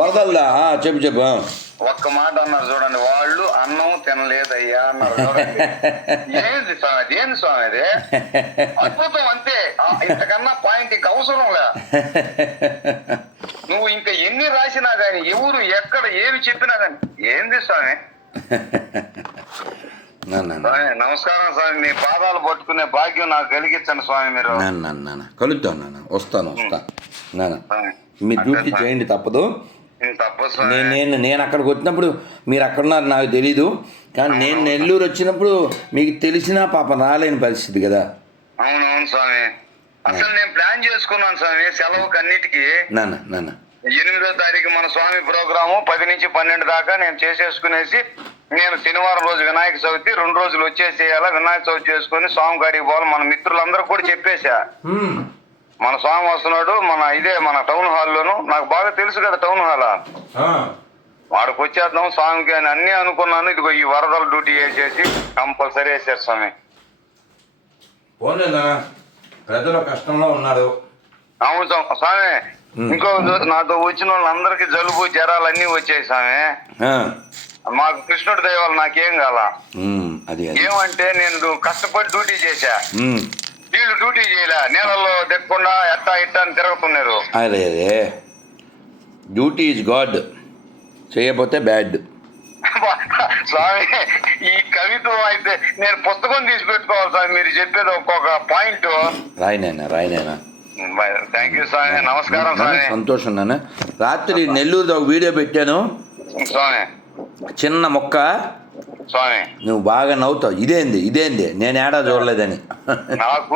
వరదల్లా చెప్పు చెప్పు. ఒక్క మాట అన్నారు చూడండి, వాళ్ళు అన్నం తినలేదయ్యా అన్నారు చూడండి. ఏంది స్వామి, ఏంది స్వామి అది? అద్భుతం అంతే. ఇంతకన్నా పాయింట్ ఇంక అవసరంలే. నువ్వు ఇంకా ఎన్ని రాసినా గాని, ఎవరు ఎక్కడ ఏమి చెప్పినా గాని, ఏంది స్వామి? నమస్కారం స్వామి, మీ పాదాలు పట్టుకునే భాగ్యం నాకు కలిగించండి స్వామి. మీరు కలుద్దాం నాన్న, వస్తాను నాన్న. మీరు డ్యూటీ చేయండి, తప్పదు. నేను అక్కడికి వచ్చినప్పుడు మీరు అక్కడున్నారు నాకు తెలీదు, కానీ నేను నెల్లూరు వచ్చినప్పుడు మీకు తెలిసినా పాపం రాలేని పరిస్థితి కదా. అవునవును స్వామి, అసలు నేను ప్లాన్ చేసుకున్నాను స్వామి సెలవుకి అన్నిటికీ. నాన్న 8వ తారీఖు మన స్వామి ప్రోగ్రాము 10 నుంచి 12 దాకా నేను చేసేసుకునేసి, నేను శనివారం రోజు వినాయక చవితి 2 రోజులు వచ్చేసేయాలా, వినాయక చవితి చేసుకుని స్వామి కాడికి పోవాలి. మన మిత్రులందరూ కూడా చెప్పేశా, మన స్వామి వస్తున్నాడు మన టౌన్ హాల్లోను. నాకు బాగా తెలుసు కదా టౌన్ హాల్, వాడికి వచ్చేద్దాం స్వామికి అని అన్నీ అనుకున్నాను. ఇదిగో ఈ వరదల డ్యూటీ వేసేసి కంపల్సరీ వేసారు స్వామి. ప్రజలు కష్టంలో ఉన్నారు. అవును స్వామి. ఇంకో నాతో వచ్చిన వాళ్ళందరికీ జలుబు జ్వరాలు అన్నీ వచ్చాయి స్వామి. మాకు కృష్ణుడి దయ వల్ల నాకేం కాల. ఏమంటే నేను కష్టపడి డ్యూటీ చేశా, వీళ్ళు డ్యూటీ చేయలే, నీళ్ళలో దిక్కకుండా ఎట్టా ఇట్టా అని తిరుగుతున్నారు. అదే డ్యూటీ ఈజ్ గాడ్, చేయకపోతే బ్యాడ్. స్వామి ఈ కవిత్వం అయితే నేను పుస్తకం తీసి పెట్టుకోవాలి స్వామి, మీరు చెప్పేది ఒక్కొక్క పాయింట్. రాయినైనా థ్యాంక్ యూ స్వామి, నమస్కారం స్వామి. సంతోషం నాన్న. రాత్రి నెల్లూరులో ఒక వీడియో పెట్టాను స్వామి, చిన్న మొక్క స్వామి. నువ్వు బాగా నవ్వుతావు, ఇదేంది నేను ఏడా చూడలేదని. నాకు